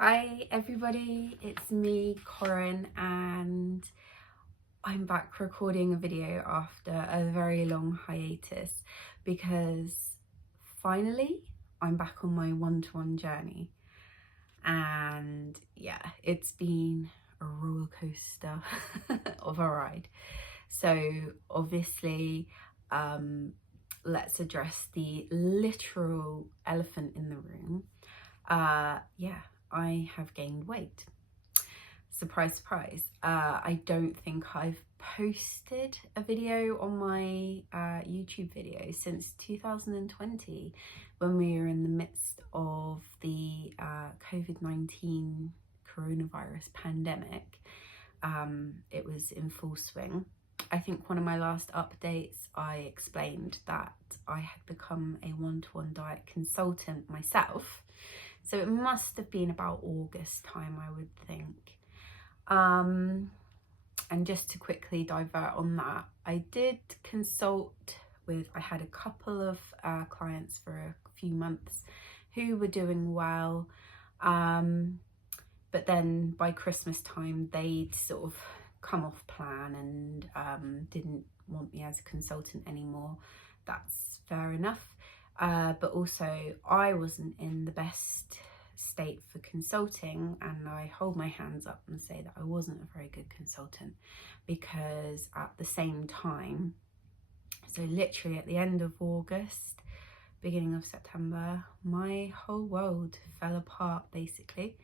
Hi everybody, it's me, Koren, and I'm back recording a video after a very long hiatus because finally I'm back on my one-to-one journey. And yeah, it's been a roller coaster of a ride. So obviously, let's address the literal elephant in the room. Yeah, I have gained weight. Surprise, surprise. I don't think I've posted a video on my YouTube video since 2020 when we were in the midst of the COVID-19 coronavirus pandemic. It was in full swing. I think one of my last updates I explained that I had become a one-to-one diet consultant myself. So it must have been about August time, I would think. And just to quickly divert on that, I did consult with, I had a couple of clients for a few months who were doing well. But then by Christmas time, they'd sort of come off plan and didn't want me as a consultant anymore. That's fair enough. But also I wasn't in the best state for consulting, and I hold my hands up and say that I wasn't a very good consultant because at the same time, so literally at the end of August, beginning of September, my whole world fell apart basically.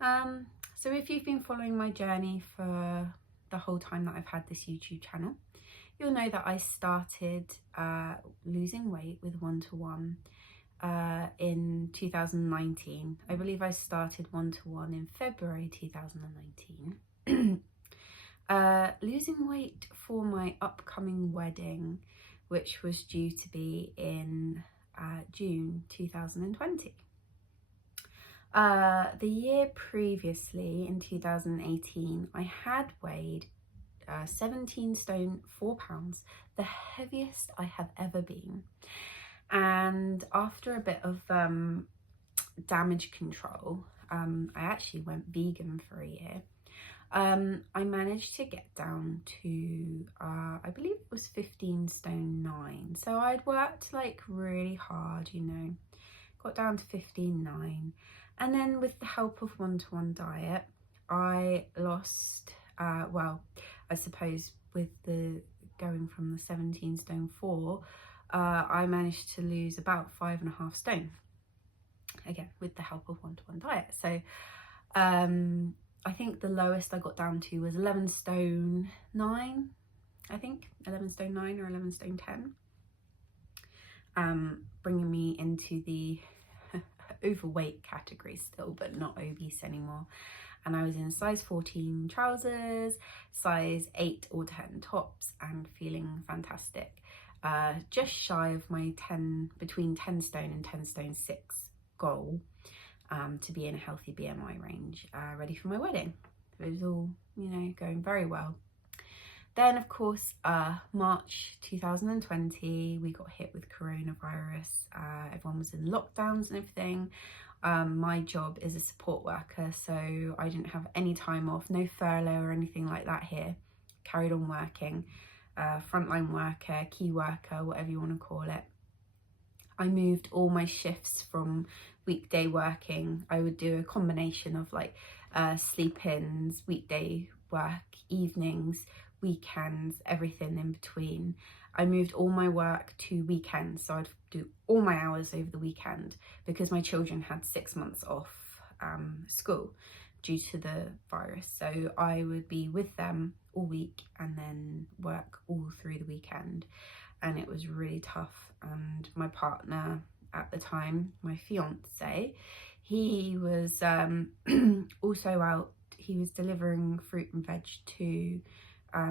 So if you've been following my journey for the whole time that I've had this YouTube channel, you'll know that I started losing weight with one-to-one in 2019. I believe I started one-to-one in February 2019. Losing weight for my upcoming wedding, which was due to be in June 2020. The year previously, in 2018, I had weighed 17 stone 4 pounds, the heaviest I have ever been. And after a bit of damage control, I actually went vegan for a year. I managed to get down to I believe it was 15 stone 9. So I'd worked like really hard, you know, got down to 15.9. And then with the help of one-to-one diet, I lost, well, I suppose with the going from the 17 stone 4, I managed to lose about 5.5 stone, again, with the help of one-to-one diet. So I think the lowest I got down to was 11 stone 9, I think, 11 stone 9 or 11 stone 10, bringing me into the overweight category still, but not obese anymore. And I was in size 14 trousers, size 8 or 10 tops, and feeling fantastic. Just shy of my between 10 stone and 10 stone 6 goal, to be in a healthy BMI range, ready for my wedding. It was all, you know, going very well. Then of course, March 2020, we got hit with coronavirus. Everyone was in lockdowns and everything. My job is a support worker, so I didn't have any time off, no furlough or anything like that here. Carried on working, frontline worker, key worker, whatever you want to call it. I moved all my shifts from weekday working. I would do a combination of like sleep-ins, weekday work, evenings, weekends, everything in between. I moved all my work to weekends, so I'd do all my hours over the weekend because my children had 6 months off school due to the virus. So I would be with them all week and then work all through the weekend. And it was really tough. And my partner at the time, my fiance, he was also out. He was delivering fruit and veg to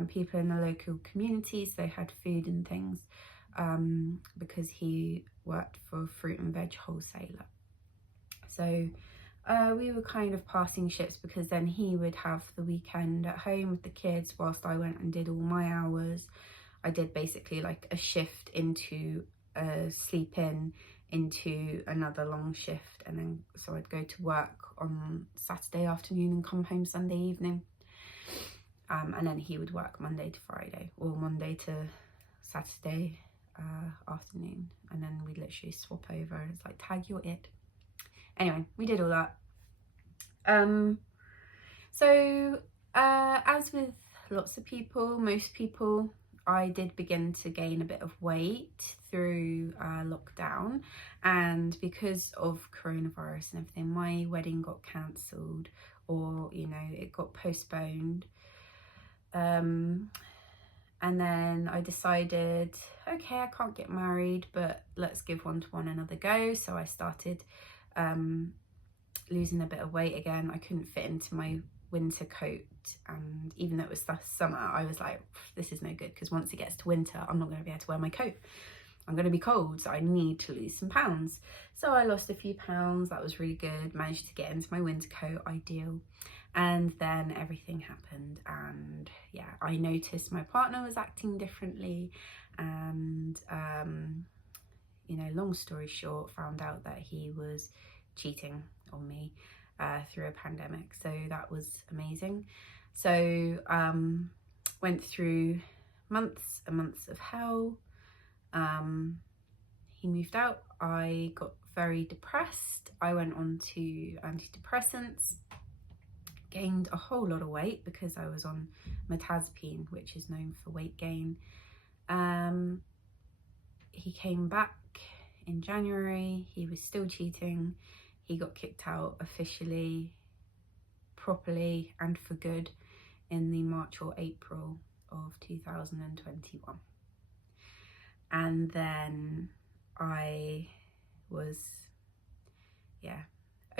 people in the local community, so they had food and things, because he worked for a fruit and veg wholesaler. So we were kind of passing ships, because then he would have the weekend at home with the kids whilst I went and did all my hours. I did basically like a shift into a sleep in into another long shift, and then so I'd go to work on Saturday afternoon and come home Sunday evening, and then he would work Monday to Friday or Monday to Saturday afternoon, and then we'd literally swap over. It's like, tag, you're it. Anyway, we did all that. So as with lots of people, most people, I did begin to gain a bit of weight through lockdown, and because of coronavirus and everything, my wedding got cancelled, or it got postponed, and then I decided, okay, I can't get married, but let's give one-to-one another go. So I started losing a bit of weight again. I couldn't fit into my winter coat, and even though it was the summer, I was like, this is no good, because once it gets to winter, I'm not going to be able to wear my coat. I'm going to be cold, so I need to lose some pounds. So I lost a few pounds. That was really good. Managed to get into my winter coat, ideal. And then everything happened, and yeah, I noticed my partner was acting differently, and long story short, found out that he was cheating on me through a pandemic. So that was amazing. So went through months and months of hell. He moved out. I got very depressed. I went on to antidepressants, gained a whole lot of weight because I was on metazapine, which is known for weight gain. He came back in January. He was still cheating. He got kicked out officially, properly, and for good in the March or April of 2021. And then I was,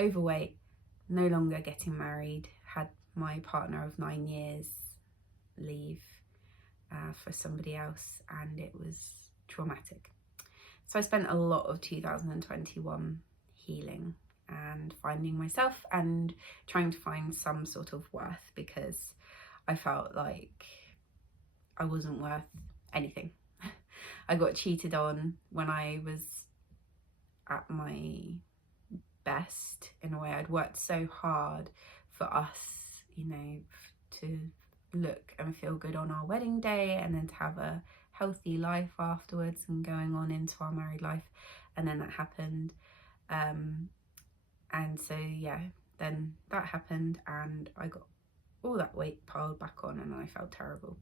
overweight, no longer getting married, had my partner of 9 years leave for somebody else, and it was traumatic. So I spent a lot of 2021 healing and finding myself and trying to find some sort of worth, because I felt like I wasn't worth anything. I got cheated on when I was at my best, in a way. I'd worked so hard for us, to look and feel good on our wedding day, and then to have a healthy life afterwards and going on into our married life, and then that happened. And so then that happened, and I got all that weight piled back on, and I felt terrible.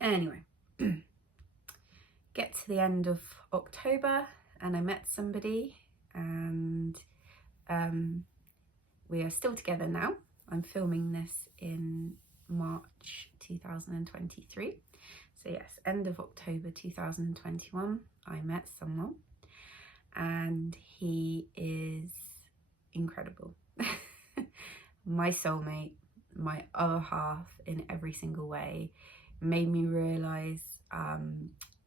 Anyway, get to the end of October, and I met somebody, and we are still together now. I'm filming this in March 2023. So yes, end of October 2021, I met someone, and he is incredible. My soulmate, my other half in every single way. Made me realise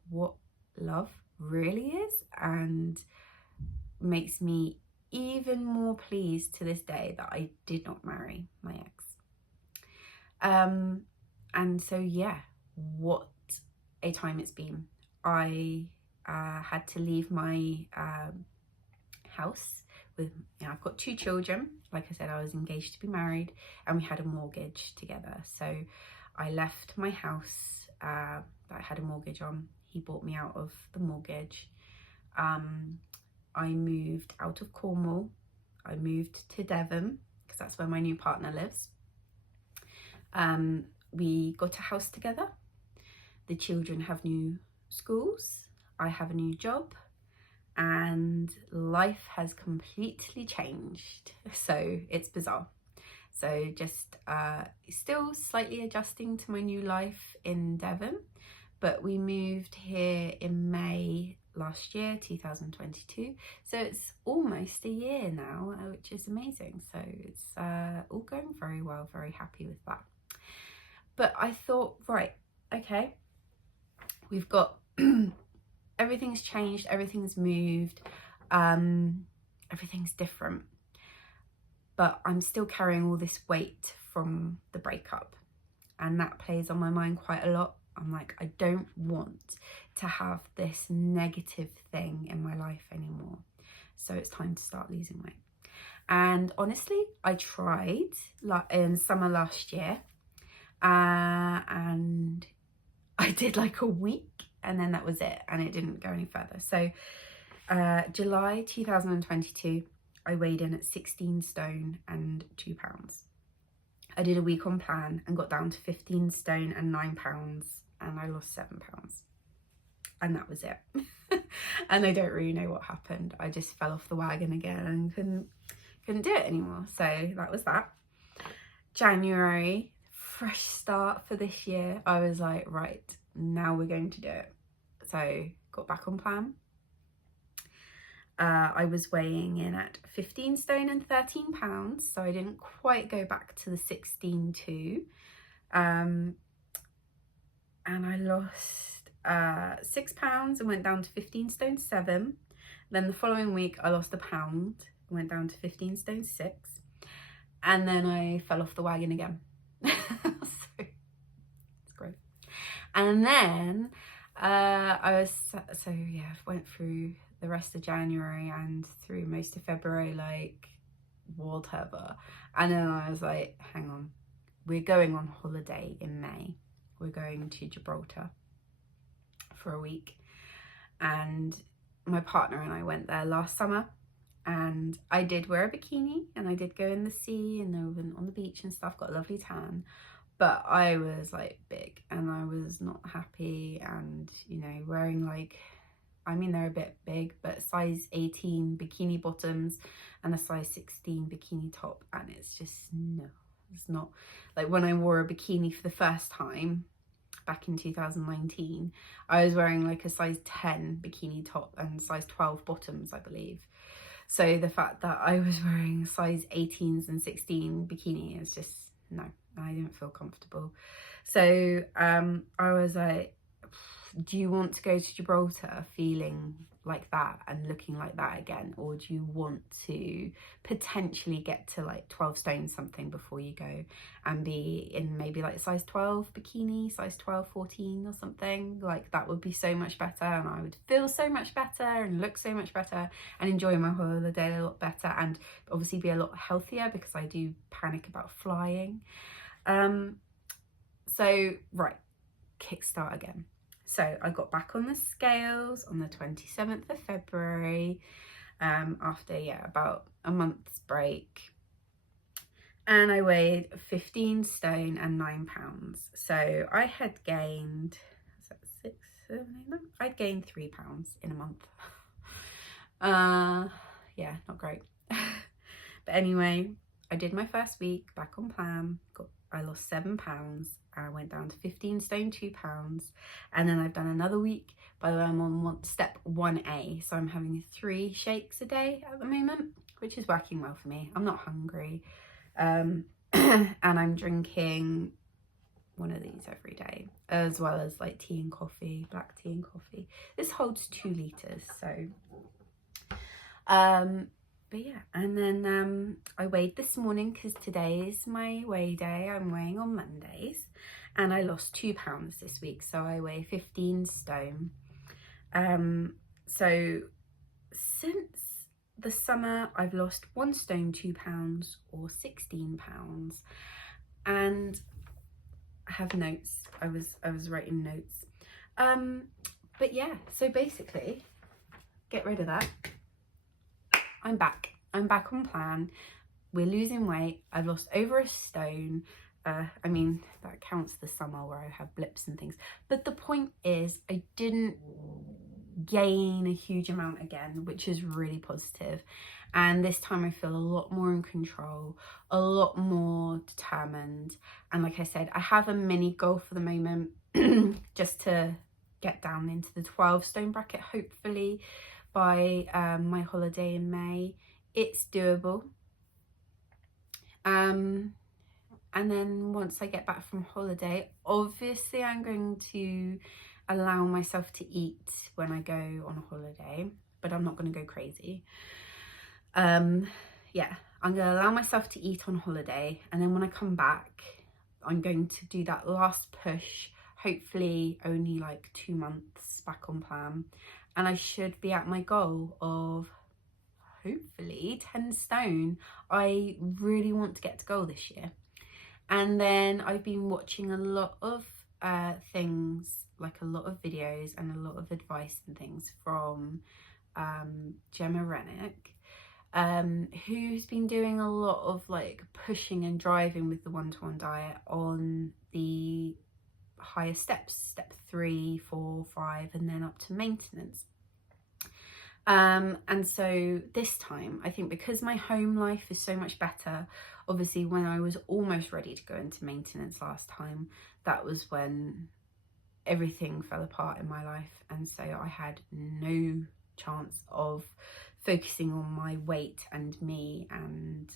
what love really is, and makes me even more pleased to this day that I did not marry my ex. And so what a time it's been. I had to leave my house with, I've got 2 children. Like I said, I was engaged to be married, and we had a mortgage together. So I left my house that I had a mortgage on. He bought me out of the mortgage. I moved out of Cornwall. I moved to Devon, because that's where my new partner lives. We got a house together. The children have new schools. I have a new job, and life has completely changed. So it's bizarre. So just still slightly adjusting to my new life in Devon, but we moved here in May last year, 2022. So it's almost a year now, which is amazing. So it's all going very well, very happy with that. But I thought, right, okay, we've got everything's changed, everything's moved, everything's different, but I'm still carrying all this weight from the breakup, and that plays on my mind quite a lot. I'm like, I don't want to have this negative thing in my life anymore. So it's time to start losing weight. And honestly, I tried in summer last year, and I did like a week, and then that was it, and it didn't go any further. So July 2022, I weighed in at 16 stone and 2 pounds. I did a week on plan and got down to 15 stone and 9 pounds, and I lost 7 pounds. And that was it. And I don't really know what happened. I just fell off the wagon again and couldn't do it anymore. So that was that. January, fresh start for this year. I was like, right, now we're going to do it. So got back on plan. I was weighing in at 15 stone and 13 pounds, so I didn't quite go back to the 16.2. And I lost 6 pounds and went down to 15 stone 7. Then the following week I lost a pound and went down to 15 stone 6. And then I fell off the wagon again. So it's great. And then I went through the rest of January and through most of February, like whatever. And then I was like, hang on, we're going on holiday in May. We're going to Gibraltar for a week. And my partner and I went there last summer, and I did wear a bikini and I did go in the sea and I went on the beach and stuff, got a lovely tan. But I was like big and I was not happy, and you know, wearing like, I mean, they're a bit big, but size 18 bikini bottoms and a size 16 bikini top. And it's just, no, it's not. Like when I wore a bikini for the first time back in 2019, I was wearing like a size 10 bikini top and size 12 bottoms, I believe. So the fact that I was wearing size 18s and 16 bikini is just, no, I didn't feel comfortable. So I was like, do you want to go to Gibraltar feeling like that and looking like that again, or do you want to potentially get to like 12 stone something before you go and be in maybe like size 12 bikini, size 12, 14 or something? Like that would be so much better, and I would feel so much better and look so much better and enjoy my holiday a lot better, and obviously be a lot healthier because I do panic about flying. So right, kickstart again. So I got back on the scales on the 27th of February, after about a month's break, and I weighed 15 stone and 9 pounds. So I had gained, is that 6, 7, 8, 9? I'd gained 3 pounds in a month. Yeah, not great. But anyway, I did my first week back on plan, I lost 7 pounds. I went down to 15 stone 2 pounds, and then I've done another week, but I'm on step 1A, so I'm having 3 shakes a day at the moment, which is working well for me. I'm not hungry, and I'm drinking one of these every day, as well as like tea and coffee, black tea and coffee. This holds 2 litres, so but yeah. And then I weighed this morning because today is my weigh day. I'm weighing on Mondays, and I lost 2 pounds this week, so I weigh 15 stone. So since the summer I've lost 1 stone 2 pounds, or 16 pounds, and I have notes. I was writing notes. But yeah, so basically, get rid of that. I'm back on plan. We're losing weight. I've lost over a stone. I mean, that counts the summer where I have blips and things. But the point is, I didn't gain a huge amount again, which is really positive. And this time I feel a lot more in control, a lot more determined. And like I said, I have a mini goal for the moment, just to get down into the 12 stone bracket, hopefully by my holiday in May. It's doable. And then once I get back from holiday, obviously I'm going to allow myself to eat when I go on holiday, but I'm not going to go crazy. Yeah, I'm going to allow myself to eat on holiday, and then when I come back, I'm going to do that last push, hopefully only like 2 months back on plan, and I should be at my goal of hopefully 10 stone. I really want to get to goal this year. And then I've been watching a lot of things, like a lot of videos and a lot of advice and things from Gemma Rennick, who's been doing a lot of like pushing and driving with the one-to-one diet on the higher steps, step 3, 4, 5, and then up to maintenance. And so this time, I think because my home life is so much better, obviously when I was almost ready to go into maintenance last time, that was when everything fell apart in my life, and so I had no chance of focusing on my weight and me and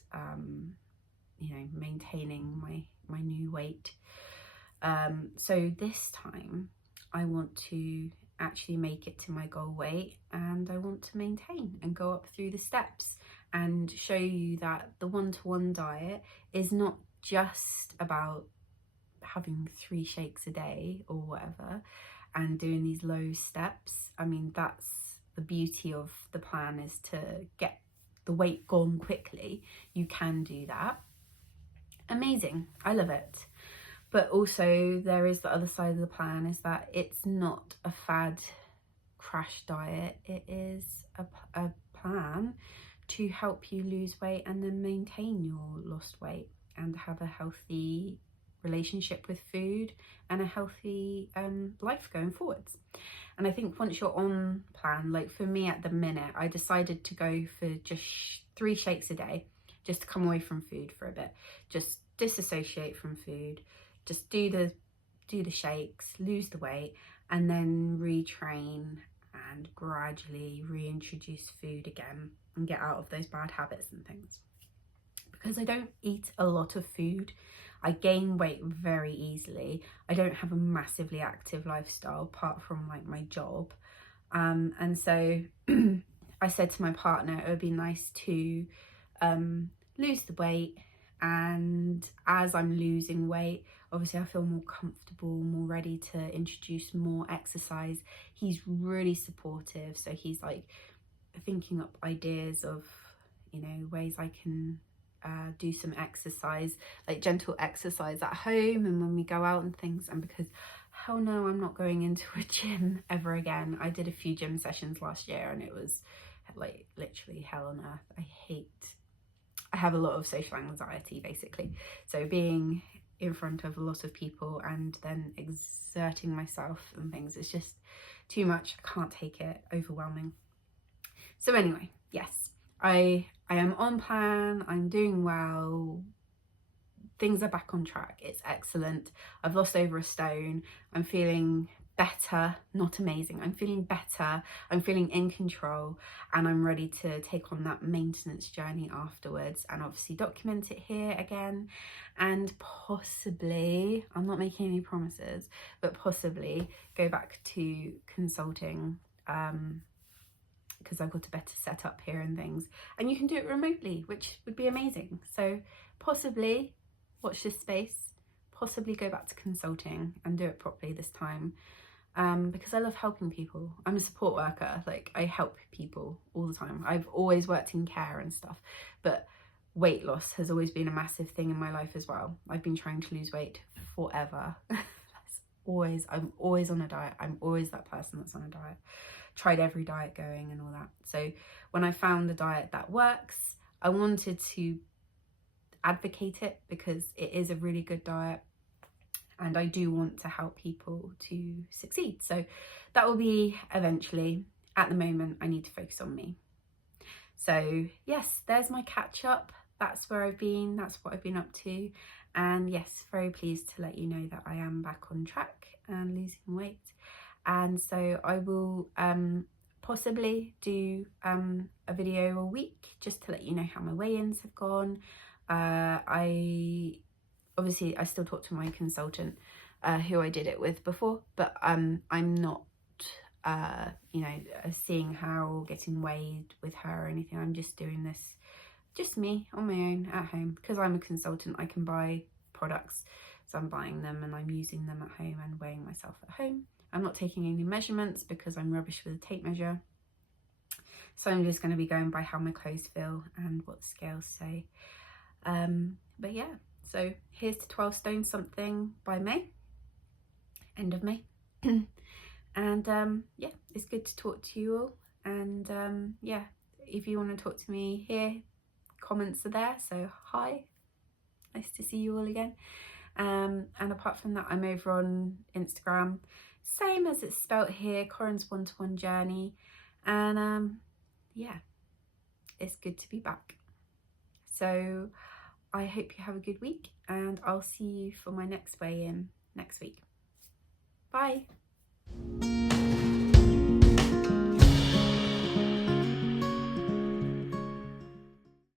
you know, maintaining my new weight. So this time I want to actually make it to my goal weight, and I want to maintain and go up through the steps and show you that the one-to-one diet is not just about having 3 shakes a day or whatever and doing these low steps. I mean, that's the beauty of the plan, is to get the weight gone quickly. You can do that. Amazing, I love it. But also there is the other side of the plan, is that it's not a fad crash diet. It is a plan to help you lose weight and then maintain your lost weight and have a healthy relationship with food and a healthy life going forwards. And I think once you're on plan, like for me at the minute, I decided to go for just 3 shakes a day, just to come away from food for a bit, just disassociate from food, just do the shakes, lose the weight, and then retrain and gradually reintroduce food again and get out of those bad habits and things. Because I don't eat a lot of food, I gain weight very easily. I don't have a massively active lifestyle apart from like my job, and so I said to my partner it would be nice to lose the weight, and as I'm losing weight, obviously I feel more comfortable, more ready to introduce more exercise. He's really supportive, so he's like thinking up ideas of, you know, ways I can do some exercise, like gentle exercise at home and when we go out and things. And because hell no, I'm not going into a gym ever again. I did a few gym sessions last year and it was like literally hell on earth. I have a lot of social anxiety basically, so being in front of a lot of people and then exerting myself and things, it's just too much. I can't take it, overwhelming. So anyway, yes, I am on plan, I'm doing well, things are back on track, it's excellent. I've lost over a stone, I'm feeling better, not amazing, I'm feeling better, I'm feeling in control, and I'm ready to take on that maintenance journey afterwards and obviously document it here again, and possibly, I'm not making any promises, but possibly go back to consulting, because I've got a better setup here and things, and you can do it remotely, which would be amazing. So possibly, watch this space, possibly go back to consulting and do it properly this time, because I love helping people. I'm a support worker, like I help people all the time. I've always worked in care and stuff, but weight loss has always been a massive thing in my life as well. I've been trying to lose weight forever. I'm always on a diet. I'm always that person that's on a diet. Tried every diet going and all that. So when I found a diet that works, I wanted to advocate it because it is a really good diet and I do want to help people to succeed. So that will be eventually. At the moment, I need to focus on me. So yes, there's my catch up. That's where I've been, that's what I've been up to. And yes, very pleased to let you know that I am back on track and losing weight. And so I will possibly do a video a week just to let you know how my weigh-ins have gone. I still talk to my consultant who I did it with before, but I'm not seeing her or getting weighed with her or anything. I'm just doing this, just me on my own at home, because I'm a consultant. I can buy products So I'm buying them and I'm using them at home and weighing myself at home. I'm not taking any measurements because I'm rubbish with a tape measure. So I'm just going to be going by how my clothes feel and what the scales say. But yeah, so here's to 12 stone something by May, end of May. And yeah, it's good to talk to you all. And yeah, if you want to talk to me here, comments are there. So hi, nice to see you all again. And apart from that, I'm over on Instagram, same as it's spelt here, Koren's one2one journey. And yeah, it's good to be back. So I hope you have a good week, and I'll see you for my next weigh-in next week. Bye.